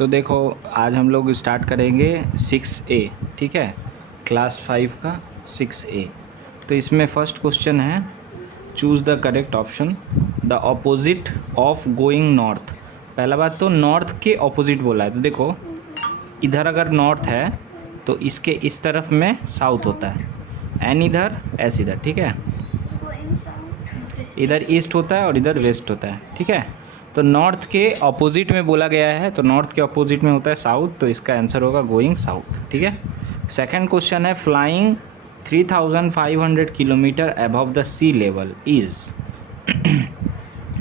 तो देखो आज हम लोग स्टार्ट करेंगे 6A, ठीक है, क्लास 5 का 6A। तो इसमें फर्स्ट क्वेश्चन है choose the correct option, the opposite of going north. पहला बात तो नॉर्थ के ऑपोजिट बोला है, तो देखो इधर अगर नॉर्थ है तो इसके इस तरफ में साउथ होता है, एन इधर एस इधर, ठीक है, इधर ईस्ट होता है और इधर वेस्ट होता है, ठीक है। तो नॉर्थ के ऑपोजिट में बोला गया है, तो नॉर्थ के ऑपोजिट में होता है साउथ, तो इसका आंसर होगा गोइंग साउथ, ठीक है। सेकंड क्वेश्चन है flying 3500 kilometre above the sea level is.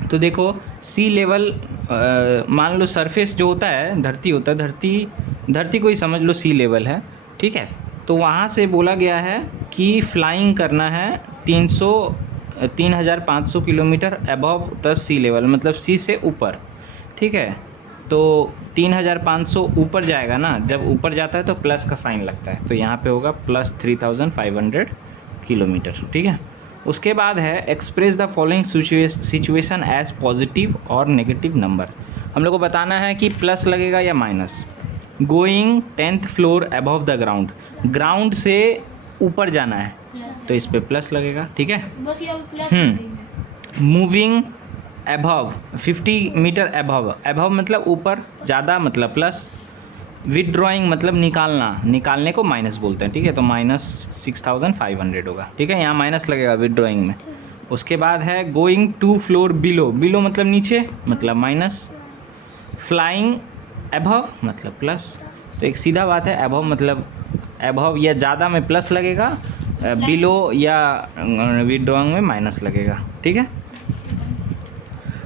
तो देखो सी लेवल मान लो सरफेस जो होता है धरती होता है, धरती को ही समझ लो सी लेवल है, ठीक है। तो वहाँ से बोला गया है कि फ्लाइंग करना है 3500 kilometre above the sea level, मतलब सी से ऊपर, ठीक है। तो 3500 ऊपर जाएगा ना, जब ऊपर जाता है तो प्लस का साइन लगता है, तो यहाँ पे होगा प्लस 3500 किलोमीटर, ठीक है। उसके बाद है express the following situation as positive और नेगेटिव नंबर। हम लोग को बताना है कि प्लस लगेगा या minus. Going 10th floor above the ground, ground से ऊपर जाना है तो इस पे प्लस लगेगा, ठीक है। मूविंग अबव 50 मीटर अबव मतलब ऊपर, ज़्यादा मतलब प्लस। विदड्रॉइंग मतलब निकालने को माइनस बोलते हैं, ठीक है। तो माइनस 6500 होगा, ठीक है, यहाँ माइनस लगेगा विदड्रॉइंग में। उसके बाद है गोइंग 2 फ्लोर बिलो मतलब नीचे, मतलब माइनस। फ्लाइंग अबव मतलब प्लस। तो एक सीधा बात है, अबव मतलब अबव या ज़्यादा में प्लस लगेगा, बिलो या विदड्रॉइंग में माइनस लगेगा, ठीक है।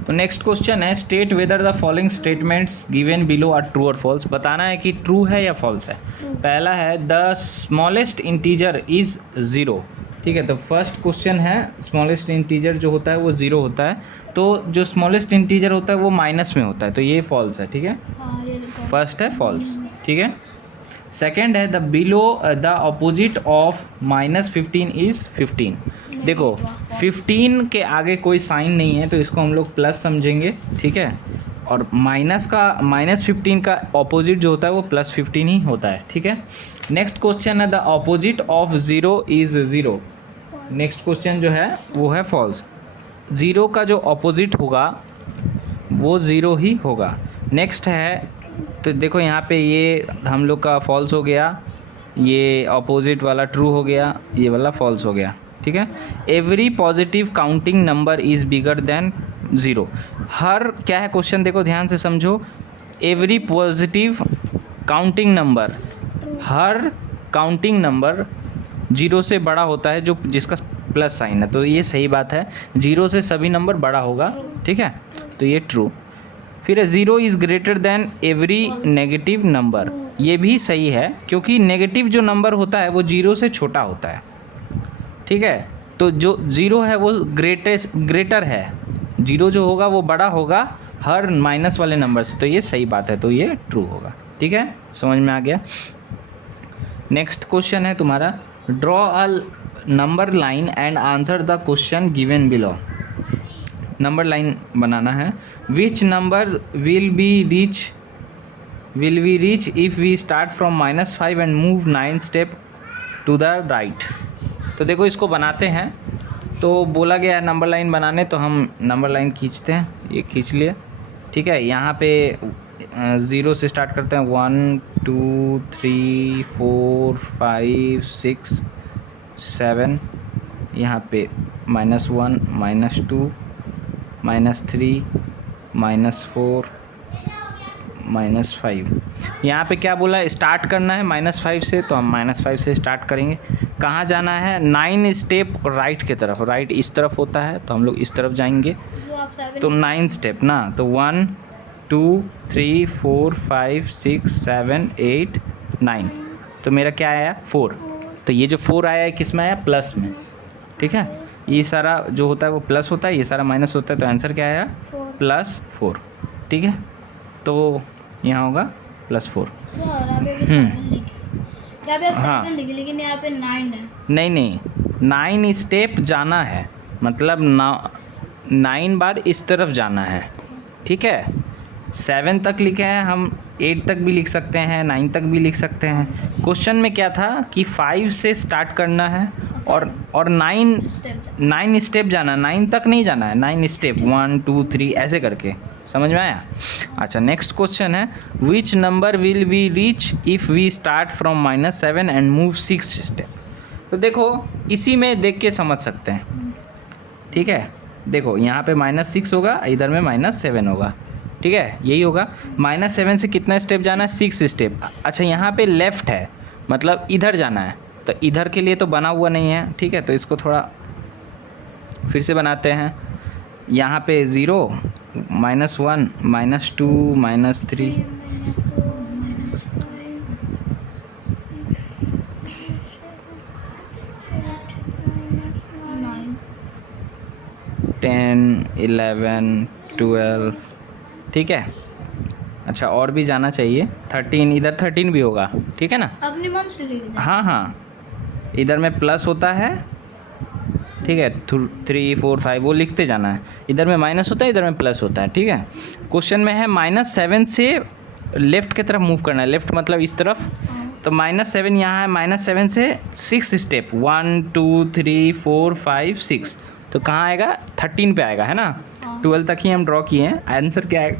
तो नेक्स्ट क्वेश्चन है state whether the following statements given below are true और फॉल्स। बताना है कि ट्रू है या फॉल्स है। पहला है द स्मॉलेस्ट इंटीजर इज़ 0, ठीक है। तो फर्स्ट क्वेश्चन है स्मॉलेस्ट इंटीजर जो होता है वो 0 होता है, तो जो स्मॉलेस्ट इंटीजर होता है वो माइनस में होता है, तो ये फॉल्स है, ठीक है। फर्स्ट है फॉल्स, ठीक है। सेकेंड है the below the opposite of -15 is 15। देखो 15 के आगे कोई साइन नहीं है तो इसको हम लोग प्लस समझेंगे, ठीक है। और -15 का ऑपोजिट जो होता है वो +15 ही होता है, ठीक है। नेक्स्ट क्वेश्चन है the opposite of 0 is 0। Next question जो है वो है फॉल्स। 0 का जो ऑपोजिट होगा वो 0 ही होगा। नेक्स्ट है, तो देखो यहाँ पे ये हम लोग का फॉल्स हो गया, ये ऑपोजिट वाला ट्रू हो गया, ये वाला फॉल्स हो गया, ठीक है। Every positive counting number is bigger than 0। हर क्या है क्वेश्चन, देखो ध्यान से समझो। एवरी पॉजिटिव काउंटिंग नंबर, हर काउंटिंग नंबर 0 से बड़ा होता है जो जिसका प्लस साइन है, तो ये सही बात है, 0 से सभी नंबर बड़ा होगा, ठीक है, तो ये ट्रू। फिर 0 is greater than every negative number, ये भी सही है क्योंकि नेगेटिव जो नंबर होता है वो 0 से छोटा होता है, ठीक है। तो जो 0 है वो ग्रेटर है, 0 जो होगा वो बड़ा होगा हर माइनस वाले नंबर से, तो ये सही बात है, तो ये ट्रू होगा, ठीक है, समझ में आ गया। नेक्स्ट क्वेश्चन है तुम्हारा draw a number line and answer the question given below. Number line बनाना है। Which number will we reach if we start from -5 and move 9 step to the right. तो देखो इसको बनाते हैं, तो बोला गया है नंबर लाइन बनाने, तो हम नंबर लाइन खींचते हैं, ये खींच लिए, ठीक है। यहाँ पे 0 से स्टार्ट करते हैं, 1 2 3 4 5 6 7, यहाँ पे -1 -2 -3 -4 -5। यहाँ पे क्या बोला है, स्टार्ट करना है -5 से, तो हम -5 से स्टार्ट करेंगे। कहाँ जाना है, 9 स्टेप राइट की तरफ, राइट इस तरफ होता है तो हम लोग इस तरफ जाएंगे, तो 9 स्टेप ना, तो 1 2 3 4 5 6 7 8 9, तो मेरा क्या आया 4। तो ये जो 4 आया है किस में आया, प्लस में, ठीक है। ये सारा जो होता है वो प्लस होता है, ये सारा माइनस होता है, तो आंसर क्या आया +4, ठीक है। तो यहाँ होगा +4। हाँ लेकिन यहाँ पे 9 है। नहीं 9 स्टेप जाना है, मतलब 9 बार इस तरफ जाना है, ठीक है। 7 तक लिखे हैं, हम 8 तक भी लिख सकते हैं, 9 तक भी लिख सकते हैं। क्वेश्चन में क्या था कि 5 से स्टार्ट करना है और 9 स्टेप जाना, 9 तक नहीं जाना है, 9 स्टेप 1 2 3 ऐसे करके। समझ में आया? अच्छा, नेक्स्ट क्वेश्चन है which number will we reach if we start from -7 and move 6 step. तो देखो इसी में देख के समझ सकते हैं, ठीक है। देखो यहाँ पे -6 होगा, इधर में -7 होगा, ठीक है, यही होगा। -7 से कितना स्टेप जाना है? 6 स्टेप। अच्छा, यहाँ पे लेफ़्ट है, मतलब इधर जाना है, तो इधर के लिए तो बना हुआ नहीं है, ठीक है, तो इसको थोड़ा फिर से बनाते हैं। यहाँ पे 0 -1 -2 -3 10 11 12, ठीक है। अच्छा, और भी जाना चाहिए, 13, इधर 13 भी होगा, ठीक है ना। अपने मन से लिख दे। हाँ हाँ, इधर में प्लस होता है, ठीक है, 3 4 5 वो लिखते जाना है। इधर में माइनस होता है, इधर में प्लस होता है, ठीक है। क्वेश्चन में है -7 से लेफ़्ट की तरफ मूव करना है, लेफ़्ट मतलब इस तरफ, तो -7 यहाँ है, -7 से 6 स्टेप 1 2 3 4 5 6, तो कहाँ आएगा? 13 पे आएगा, है ना। 12 तक ही हम ड्रॉ किए हैं, आंसर क्या है?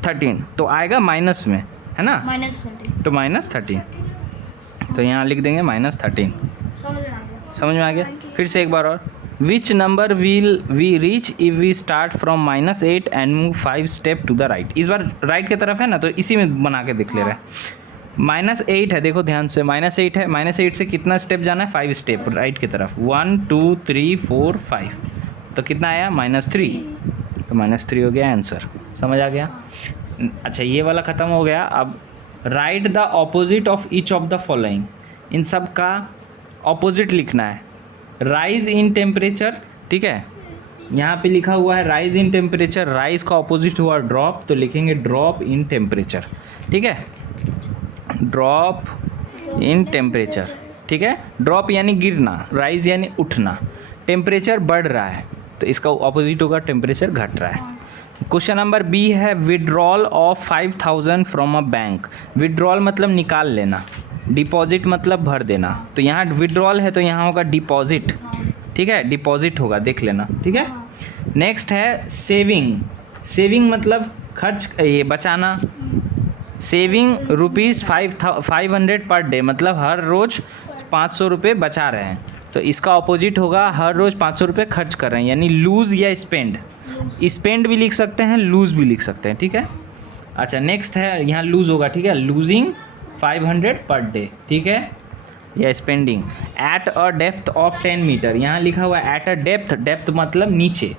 13, तो आएगा माइनस में, है ना, -13। तो -13, तो यहाँ लिख देंगे -13। समझ में आ गया? फिर से एक बार और, which number will we reach if we start from -8 and move 5 step to the right. इस बार राइट की तरफ है ना, तो इसी में बना के देख ले रहे हैं। -8 है, देखो ध्यान से, -8 है, -8 से कितना स्टेप जाना है? 5 स्टेप राइट की तरफ, 1 2 3 4 5, तो कितना आया? -3, तो -3 हो गया आंसर। समझ आ गया? अच्छा, ये वाला ख़त्म हो गया। अब write the opposite of each of the following, इन सब का ऑपोजिट लिखना है। राइज इन टेम्परेचर, ठीक है, यहाँ पे लिखा हुआ है राइज इन टेम्परेचर, राइज का ऑपोजिट हुआ ड्रॉप, तो लिखेंगे ड्रॉप इन टेम्परेचर, ठीक है, ड्रॉप इन टेम्परेचर, ठीक है। ड्रॉप यानी गिरना, राइज यानी उठना, टेम्परेचर बढ़ रहा है, तो इसका ऑपोजिट होगा टेम्परेचर घट रहा है। क्वेश्चन नंबर बी है withdrawal of 5000 from a bank. Withdrawal मतलब निकाल लेना, डिपॉजिट मतलब भर देना, तो यहाँ विड्रॉल है तो यहाँ होगा डिपॉजिट, ठीक है, डिपॉजिट होगा, देख लेना, ठीक है। नेक्स्ट है सेविंग। सेविंग मतलब खर्च, ये बचाना। सेविंग ₹500 पर डे, मतलब हर रोज़ 500 रुपये बचा रहे हैं, तो इसका ऑपोजिट होगा हर रोज़ 500 रुपये खर्च कर रहे हैं, यानी लूज़ या स्पेंड। स्पेंड भी लिख सकते हैं, लूज़ भी लिख सकते हैं, ठीक है। अच्छा, नेक्स्ट है, यहाँ लूज़ होगा, ठीक है, लूजिंग 500 पर डे, ठीक है, या spending. At a depth of 10 metre, यहाँ लिखा हुआ है एट अ डेप्थ, डेप्थ मतलब नीचे,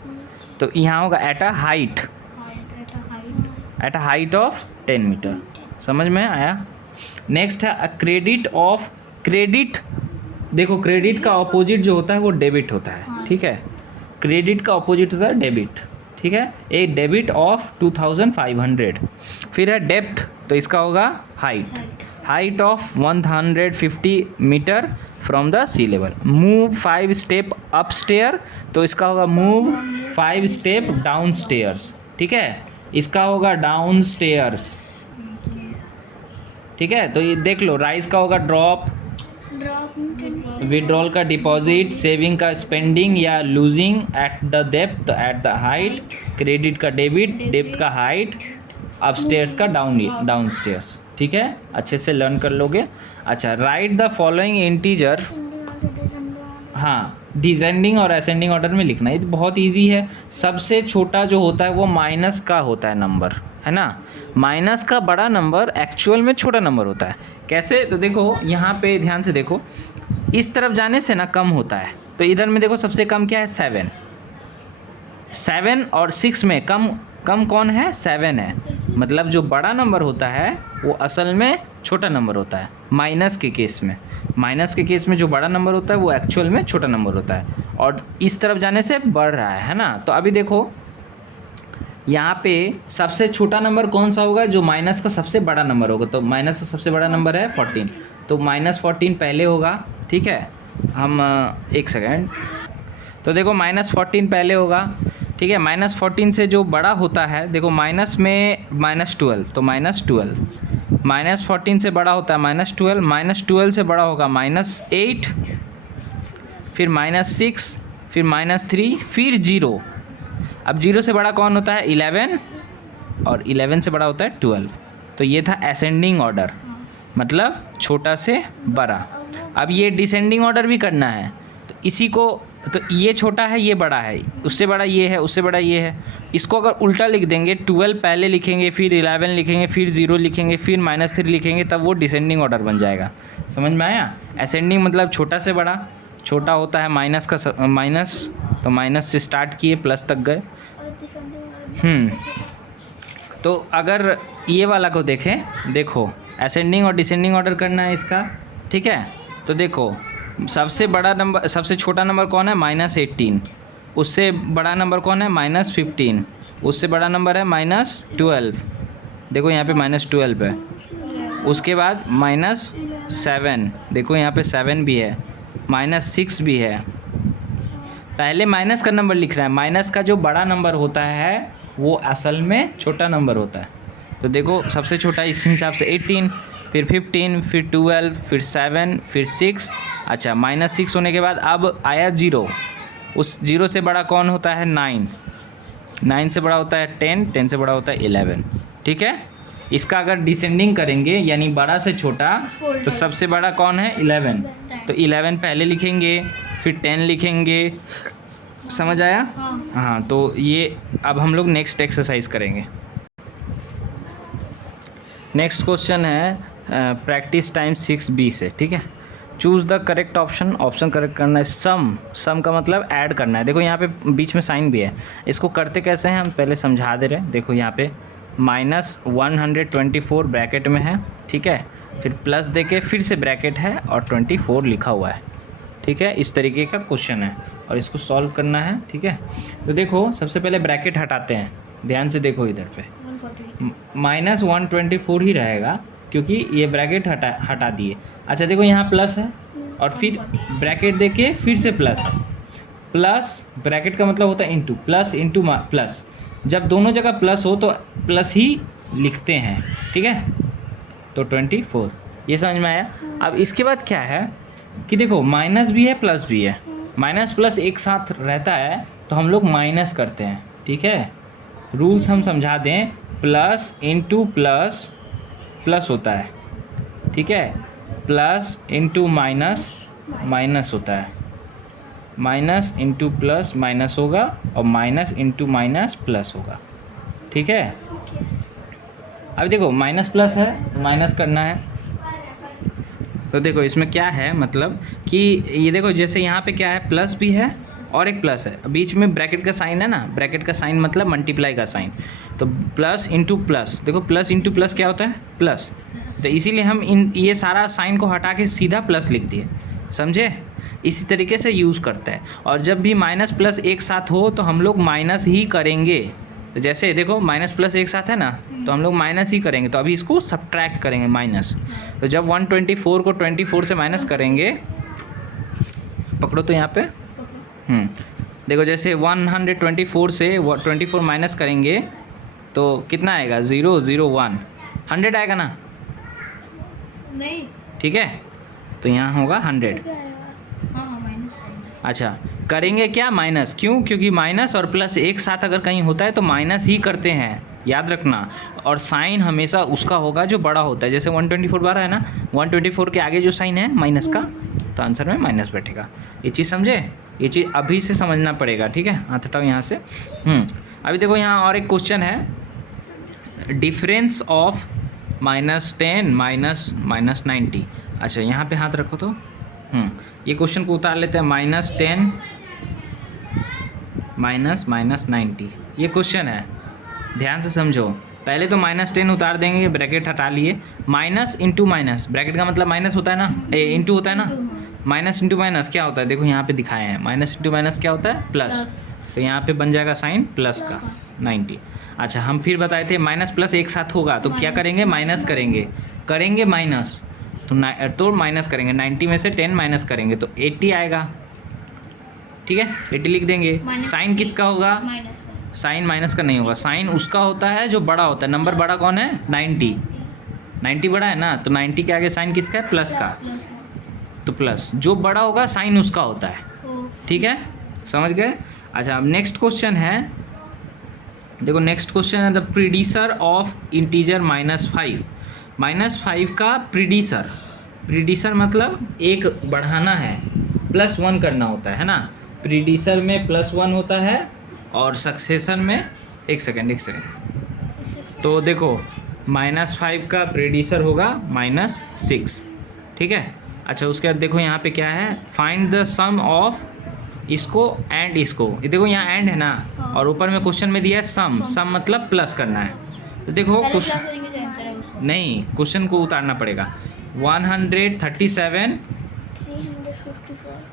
तो यहाँ होगा at a height, at a height of 10 metre. समझ में आया? नेक्स्ट है क्रेडिट ऑफ, क्रेडिट, देखो क्रेडिट का ऑपोजिट जो होता है वो डेबिट होता है, ठीक है, क्रेडिट का ऑपोजिट होता है डेबिट, ठीक है। A debit of 2500। फिर है डेप्थ, तो इसका होगा height, height of 150 metre from the sea level. Move 5 step up stair, तो इसका होगा मूव 5 स्टेप डाउन स्टेयर्स, ठीक है, इसका होगा डाउन स्टेयर्स, ठीक है। तो ये देख लो, राइज का होगा ड्रॉप, विड्रॉल का डिपॉजिट, सेविंग का स्पेंडिंग या losing, at the depth at the height, credit का डेबिट, डेप्थ का हाइट, अपस्टेयर्स का डाउन स्टेयर्स, ठीक है, अच्छे से लर्न कर लोगे। अच्छा, राइट द फॉलोइंग इंटीजर, हाँ, डिसेंडिंग और असेंडिंग ऑर्डर में लिखना है, ये बहुत इजी है। सबसे छोटा जो होता है वो माइनस का होता है नंबर, है ना, माइनस का बड़ा नंबर एक्चुअल में छोटा नंबर होता है। कैसे? तो देखो यहाँ पे ध्यान से देखो, इस तरफ जाने से ना कम होता है, तो इधर में देखो सबसे कम क्या है? 7, 7 और 6 में कम कौन है? 7 है, मतलब जो बड़ा नंबर होता है वो असल में छोटा नंबर होता है। माइनस के केस में जो बड़ा नंबर होता है वो एक्चुअल में छोटा नंबर होता है, और इस तरफ जाने से बढ़ रहा है ना। तो अभी देखो यहाँ पे सबसे छोटा नंबर कौन सा होगा? जो माइनस का सबसे बड़ा नंबर होगा, तो माइनस का सबसे बड़ा नंबर है 14, तो -14 पहले होगा, ठीक है। हम एक सेकेंड, तो देखो -14 पहले होगा, ठीक ठीक है। -14 से जो बड़ा होता है, देखो माइनस में -12, तो -12, -14 से बड़ा होता है -12, -12 से बड़ा होगा -8, फिर -6, फिर -3, फिर 0। अब 0 से बड़ा कौन होता है? 11, और 11 से बड़ा होता है 12। तो ये था असेंडिंग ऑर्डर, मतलब छोटा से बड़ा। अब ये डिसेंडिंग ऑर्डर भी करना है, तो इसी को, तो ये छोटा है, ये बड़ा है, उससे बड़ा ये है, उससे बड़ा ये है। इसको अगर उल्टा लिख देंगे, 12 पहले लिखेंगे, फिर 11 लिखेंगे, फिर 0 लिखेंगे, फिर -3 लिखेंगे, तब वो डिसेंडिंग ऑर्डर बन जाएगा। समझ में आया? असेंडिंग मतलब छोटा से बड़ा, छोटा होता है माइनस का माइनस, तो माइनस से स्टार्ट किए प्लस तक गए। तो अगर ये वाला को देखें, देखो असेंडिंग और डिसेंडिंग ऑर्डर करना है इसका, ठीक है। तो देखो सबसे बड़ा नंबर, सबसे छोटा नंबर कौन है? -18। उससे बड़ा नंबर कौन है? -15। उससे बड़ा नंबर है -12। देखो यहाँ पे -12 है। उसके बाद -7, देखो यहाँ पे 7 भी है, -6 भी है। पहले माइनस का नंबर लिख रहा है, माइनस का जो बड़ा नंबर होता है वो असल में छोटा नंबर होता है। तो देखो सबसे छोटा इस हिसाब से 18, फिर 15, फिर 12, फिर 7, फिर 6। अच्छा, -6 होने के बाद अब आया 0। उस 0 से बड़ा कौन होता है? 9, 9 से बड़ा होता है 10, 10 से बड़ा होता है 11। ठीक है। इसका अगर डिसेंडिंग करेंगे यानी बड़ा से छोटा, तो सबसे बड़ा कौन है? 11। तो 11 पहले लिखेंगे, फिर 10 लिखेंगे। समझ आया? हाँ। तो ये अब हम लोग नेक्स्ट एक्सरसाइज करेंगे। नेक्स्ट क्वेश्चन है प्रैक्टिस टाइम 6b से, ठीक है। Choose the correct option, option correct करना है। सम का मतलब ऐड करना है। देखो यहाँ पे बीच में साइन भी है, इसको करते कैसे हैं हम पहले समझा दे रहे हैं। देखो यहाँ पे -124 ब्रैकेट में है, ठीक है, फिर प्लस देके फिर से ब्रैकेट है और 24 लिखा हुआ है, ठीक है। इस तरीके का क्वेश्चन है और इसको सॉल्व करना है, ठीक है। तो देखो सबसे पहले ब्रैकेट हटाते हैं, ध्यान से देखो इधर पे -124 ही रहेगा क्योंकि ये ब्रैकेट हटा दिए। अच्छा देखो यहाँ प्लस है और फिर ब्रैकेट देके फिर से प्लस है। प्लस ब्रैकेट का मतलब होता है इंटू, प्लस इंटू प्लस। जब दोनों जगह प्लस हो तो प्लस ही लिखते हैं, ठीक है। तो 24, ये समझ में आया। अब इसके बाद क्या है कि देखो माइनस भी है प्लस भी है, माइनस प्लस एक साथ रहता है तो हम लोग माइनस करते हैं, ठीक है। रूल्स हम समझा दें, प्लस इंटू प्लस प्लस होता है, ठीक है। प्लस इंटू माइनस माइनस होता है, माइनस इंटू प्लस माइनस होगा और माइनस इंटू माइनस प्लस होगा, ठीक है। अब देखो माइनस प्लस है, माइनस करना है। तो देखो इसमें क्या है मतलब कि ये देखो जैसे यहाँ पे क्या है, प्लस भी है और एक प्लस है, बीच में ब्रैकेट का साइन है ना, ब्रैकेट का साइन मतलब मल्टीप्लाई का साइन। तो प्लस इंटू प्लस, देखो प्लस इंटू प्लस क्या होता है? प्लस। तो इसीलिए हम ये सारा साइन को हटा के सीधा प्लस लिख दिए, समझे। इसी तरीके से यूज़ करते हैं। और जब भी माइनस प्लस एक साथ हो तो हम लोग माइनस ही करेंगे। तो जैसे देखो माइनस प्लस एक साथ है ना, तो हम लोग माइनस ही करेंगे। तो अभी इसको सब्ट्रैक्ट करेंगे माइनस। तो जब 124 को 24 से माइनस करेंगे, पकड़ो तो यहाँ पे, देखो जैसे 124 से 24 माइनस करेंगे तो कितना आएगा? 0 0 1 100 आएगा ना? नहीं, ठीक है। तो यहाँ होगा 100। अच्छा, करेंगे क्या? माइनस। क्यों? क्योंकि माइनस और प्लस एक साथ अगर कहीं होता है तो माइनस ही करते हैं, याद रखना। और साइन हमेशा उसका होगा जो बड़ा होता है। जैसे 124 बार है ना, 124 के आगे जो साइन है माइनस का, तो आंसर में माइनस बैठेगा। ये चीज़ समझे? ये चीज़ अभी से समझना पड़ेगा, ठीक है। हाथ हटाओ यहाँ से। अभी देखो यहाँ और एक क्वेश्चन है, डिफरेंस ऑफ -10 माइनस 90। अच्छा यहाँ पे हाथ रखो तो ये क्वेश्चन को उतार लेते हैं। -10 माइनस 90 ये क्वेश्चन है, ध्यान से समझो। पहले तो -10 उतार देंगे, ब्रैकेट हटा लिए। माइनस इंटू माइनस, ब्रैकेट का मतलब माइनस होता है ना, इंटू होता है ना। माइनस इंटू माइनस क्या होता है? देखो यहाँ पे दिखाए हैं, माइनस इंटू माइनस क्या होता है? प्लस। तो यहाँ पे बन जाएगा साइन प्लस का 90। अच्छा हम फिर बताए थे माइनस प्लस एक साथ होगा तो क्या करेंगे? माइनस करेंगे माइनस, तो माइनस करेंगे। 90 में से 10 माइनस करेंगे तो 80 आएगा, ठीक है। 80 लिख देंगे। साइन किसका होगा? साइन माइनस का नहीं होगा, साइन उसका होता है जो बड़ा होता है। नंबर बड़ा कौन है? 90। 90 बड़ा है ना, तो 90 के आगे साइन किसका है? प्लस का। प्लस तो प्लस जो बड़ा होगा साइन उसका होता है। ओ ठीक है, समझ गए? अच्छा, अब नेक्स्ट क्वेश्चन है, देखो नेक्स्ट क्वेश्चन है द प्रीडिसर ऑफ इंटीजर -5। -5 का प्रीडिसर, प्रीडिसर मतलब एक बढ़ाना है, +1 करना होता है ना। प्रीडिसर में +1 होता है और सक्सेशन में एक सेकेंड तो देखो -5 का प्रीडिसर होगा -6। ठीक है। अच्छा, उसके बाद देखो यहाँ पे क्या है, फाइंड द सम ऑफ इसको एंड इसको। ये देखो यहाँ एंड है ना, और ऊपर में क्वेश्चन में दिया है सम। सम मतलब प्लस करना है। तो देखो पहले क्वेश्चन, क्या करेंगे जो आंसर है उसको? नहीं क्वेश्चन को उतारना पड़ेगा। 137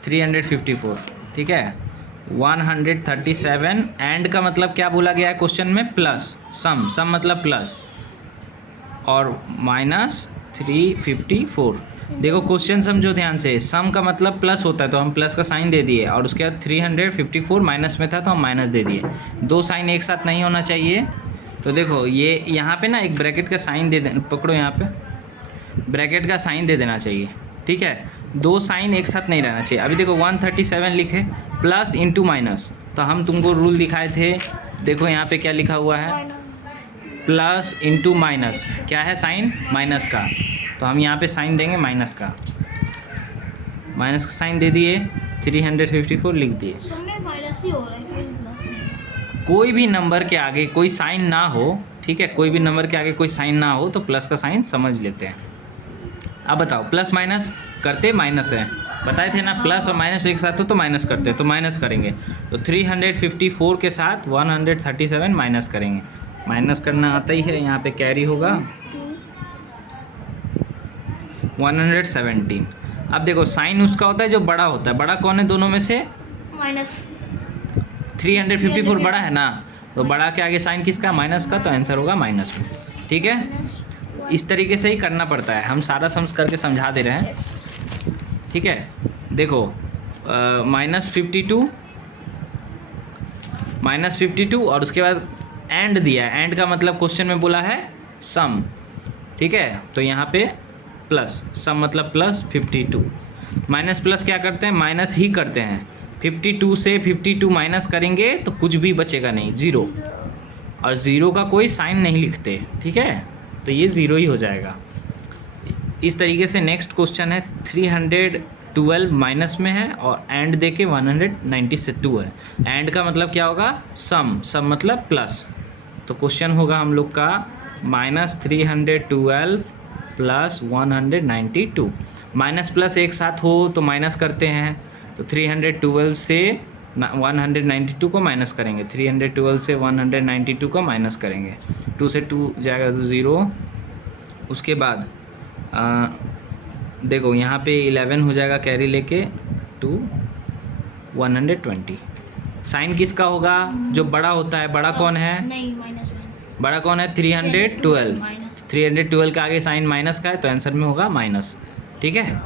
354। ठीक है, 137 एंड का मतलब क्या बोला गया है क्वेश्चन में? प्लस। सम, सम मतलब प्लस, और -354। देखो क्वेश्चन समझो ध्यान से, सम का मतलब प्लस होता है तो हम प्लस का साइन दे दिए, और उसके बाद 354 माइनस में था तो हम माइनस दे दिए। दो साइन एक साथ नहीं होना चाहिए। तो देखो ये यहाँ पे ना एक ब्रैकेट का साइन दे देना, पकड़ो यहाँ पे ब्रैकेट का साइन दे देना चाहिए। ठीक है, दो साइन एक साथ नहीं रहना चाहिए। अभी देखो 137 लिखे प्लस इंटू माइनस, तो हम तुमको रूल दिखाए थे। देखो यहाँ पे क्या लिखा हुआ है, प्लस इंटू माइनस, क्या है? साइन माइनस का। तो हम यहाँ पे साइन देंगे माइनस का, माइनस का साइन दे दिए, 354 लिख दिए। सब में माइनस ही हो रहा है, कोई प्लस नहीं। कोई भी नंबर के आगे कोई साइन ना हो, ठीक है, कोई भी नंबर के आगे कोई साइन ना हो तो प्लस का साइन समझ लेते हैं। अब बताओ, प्लस माइनस करते माइनस है, बताए थे ना, प्लस और माइनस एक साथ हो तो माइनस करते हैं, तो माइनस करेंगे। तो 354 के साथ 137 माइनस करेंगे। माइनस करना आता ही है, यहाँ पे कैरी होगा 117। अब देखो साइन उसका होता है जो बड़ा होता है। बड़ा कौन है दोनों में से? माइनस 354 बड़ा है ना, तो बड़ा के आगे साइन किसका? माइनस का, तो आंसर होगा माइनस में। ठीक है, इस तरीके से ही करना पड़ता है, हम सारा सम्स करके समझा दे रहे हैं। ठीक है, देखो -52 और उसके बाद एंड दिया है। एंड का मतलब क्वेश्चन में बोला है सम। ठीक है, तो यहाँ पे प्लस, सम मतलब प्लस 52। माइनस प्लस क्या करते हैं? माइनस ही करते हैं। 52 से 52 माइनस करेंगे तो कुछ भी बचेगा नहीं, ज़ीरो, और ज़ीरो का कोई साइन नहीं लिखते। ठीक है, तो ये ज़ीरो ही हो जाएगा। इस तरीके से नेक्स्ट क्वेश्चन है 312 माइनस में है और एंड दे के 192 है। एंड का मतलब क्या होगा? सम, सम मतलब प्लस। तो क्वेश्चन होगा हम लोग का -312 प्लस 192। माइनस प्लस एक साथ हो तो माइनस करते हैं, तो 312 से 192 को माइनस करेंगे। 312 से 192 को माइनस करेंगे, 2 से 2 जाएगा तो 0। उसके बाद देखो यहाँ पे 11 हो जाएगा कैरी लेके, 2 120। साइन किसका होगा? जो बड़ा होता है। बड़ा कौन है? नहीं, माइनस माइनस। बड़ा कौन है? 312। माइनस 312 के आगे साइन माइनस का है तो आंसर में होगा माइनस। ठीक है,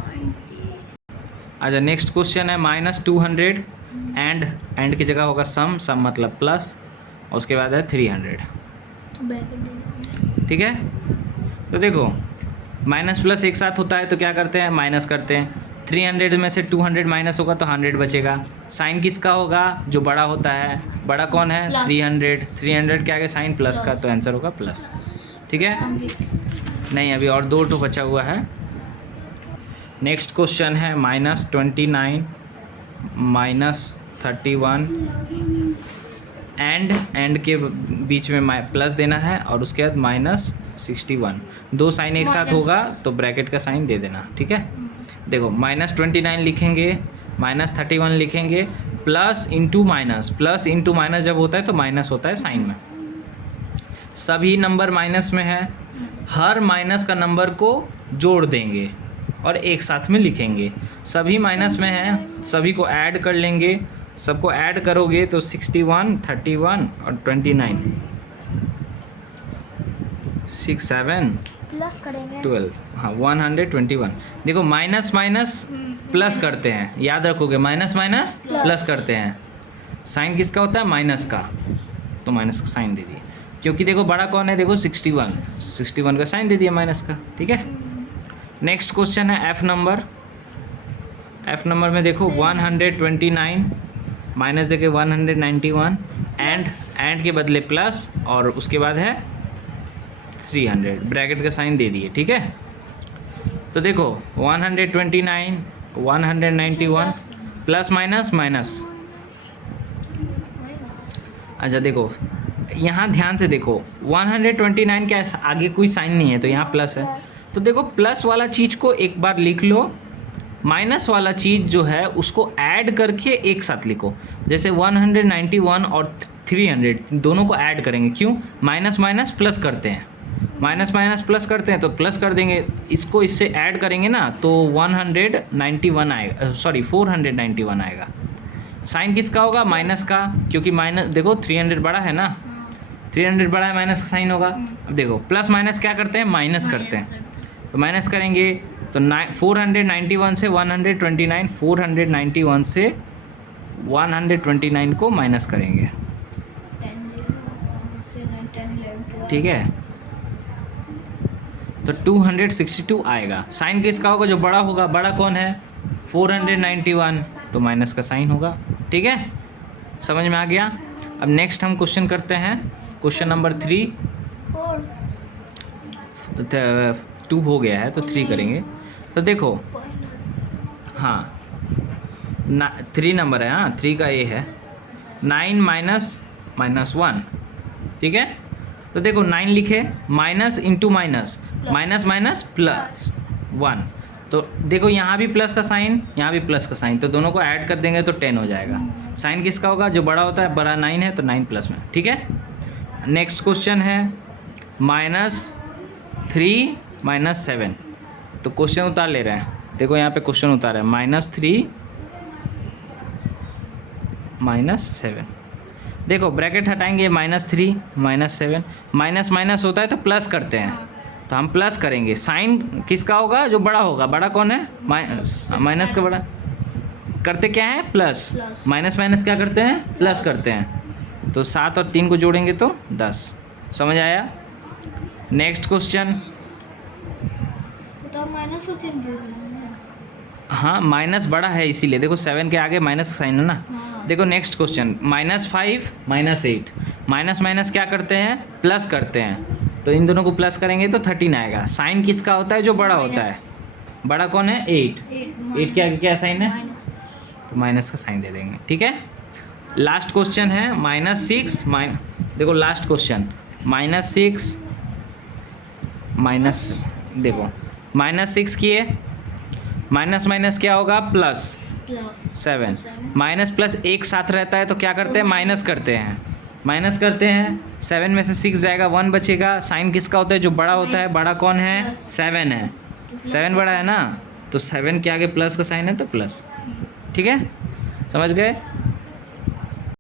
अच्छा नेक्स्ट क्वेश्चन है -200 एंड की जगह होगा सम, सम मतलब प्लस, और उसके बाद है 300। ब्रैकेट। ठीक है, तो देखो माइनस प्लस एक साथ होता है तो क्या करते हैं? माइनस करते हैं। 300 में से 200 माइनस होगा तो 100 बचेगा। साइन किसका होगा? जो बड़ा होता है। बड़ा कौन है? प्लस। 300। 300 के आगे साइन प्लस का, तो आंसर होगा प्लस। ठीक है, नहीं अभी और 2 तो बचा हुआ है। नेक्स्ट क्वेश्चन है -29 -31 एंड के बीच में प्लस देना है, और उसके बाद -61। दो साइन एक साथ होगा तो ब्रैकेट का साइन दे देना। ठीक है, देखो -29 लिखेंगे, -31 लिखेंगे, plus into minus. Plus into minus जब होता है तो माइनस होता है साइन में। सभी नंबर माइनस में है, हर माइनस का नंबर को जोड़ देंगे और एक साथ में लिखेंगे। सभी माइनस में है, सभी को ऐड कर लेंगे। सबको ऐड करोगे तो 61, 31 और 29, 6 7 प्लस करेंगे 12, हाँ 121। देखो माइनस माइनस प्लस करते हैं, याद रखोगे, माइनस माइनस प्लस करते हैं। साइन किसका होता है? माइनस का। तो माइनस का साइन दे दिए, क्योंकि देखो बड़ा कौन है, देखो 61 का साइन दे दिया माइनस का, ठीक है। नेक्स्ट क्वेश्चन है एफ नंबर में देखो 129 माइनस देके 191 एंड के बदले प्लस और उसके बाद है 300, ब्रैकेट का साइन दे दिए, ठीक है। तो देखो 129 191 प्लस माइनस माइनस। अच्छा देखो यहाँ ध्यान से देखो 129 के आगे कोई साइन नहीं है तो यहाँ प्लस है, तो देखो प्लस वाला चीज़ को एक बार लिख लो, माइनस वाला चीज़ जो है उसको ऐड करके एक साथ लिखो। जैसे 191 और 300 दोनों को ऐड करेंगे, क्यों, माइनस माइनस प्लस करते हैं, माइनस माइनस प्लस करते हैं तो प्लस कर देंगे, इसको इससे ऐड करेंगे ना तो 191 आएगा, सॉरी 491 आएगा। साइन किसका होगा, माइनस का, क्योंकि माइनस देखो 300 बड़ा है ना, 300 बड़ा है, माइनस का साइन होगा। अब देखो प्लस माइनस क्या करते हैं, माइनस करते हैं, तो माइनस करेंगे तो 491 से 129, 491 से 129 को माइनस करेंगे, ठीक है, तो 262 आएगा। साइन किसका होगा, जो बड़ा होगा, बड़ा कौन है 491, तो माइनस का साइन होगा, ठीक है, समझ में आ गया। अब नेक्स्ट हम क्वेश्चन करते हैं, क्वेश्चन नंबर 3, 2 हो गया है तो 3 करेंगे। तो देखो हाँ 3 नंबर है, हाँ 3 का ये है 9 माइनस 1, ठीक है। तो देखो 9 लिखे, minus into minus, minus minus plus 1, तो देखो यहाँ भी प्लस का साइन, यहाँ भी प्लस का साइन, तो दोनों को ऐड कर देंगे तो 10 हो जाएगा। साइन किसका होगा, जो बड़ा होता है, बड़ा 9 है तो 9 प्लस में, ठीक है। नेक्स्ट क्वेश्चन है -3 -7, तो क्वेश्चन उतार ले रहे हैं, देखो यहाँ पे क्वेश्चन उतार है -3 -7। देखो ब्रैकेट हटाएंगे, -3 -7, माइनस माइनस होता है तो प्लस करते हैं, तो हम प्लस करेंगे। साइन किसका होगा, जो बड़ा होगा, बड़ा कौन है, माइनस का बड़ा, करते क्या है, प्लस, माइनस माइनस क्या करते हैं, प्लस करते हैं, तो 7 और 3 को जोड़ेंगे तो 10, समझ आया। नेक्स्ट क्वेश्चन, हाँ माइनस बड़ा है इसीलिए, देखो 7 के आगे माइनस साइन है ना। देखो नेक्स्ट क्वेश्चन, -5 -8, माइनस माइनस क्या करते हैं, प्लस करते हैं, तो इन दोनों को प्लस करेंगे तो 13 आएगा। साइन किसका होता है, जो बड़ा होता है, बड़ा कौन है, 8 के आगे क्या साइन है, तो माइनस का साइन दे देंगे, ठीक है। लास्ट क्वेश्चन है -6 देखो लास्ट क्वेश्चन -6 माइनस, देखो -6 किए, माइनस माइनस क्या होगा, +7, माइनस प्लस एक साथ रहता है तो क्या करते हैं, माइनस करते हैं, 7 में से 6 जाएगा, 1 बचेगा। साइन किसका होता है, जो बड़ा होता है, बड़ा कौन है, 7 है, 7 बड़ा है ना, तो 7 के आगे प्लस का साइन है तो प्लस, ठीक है, समझ गए।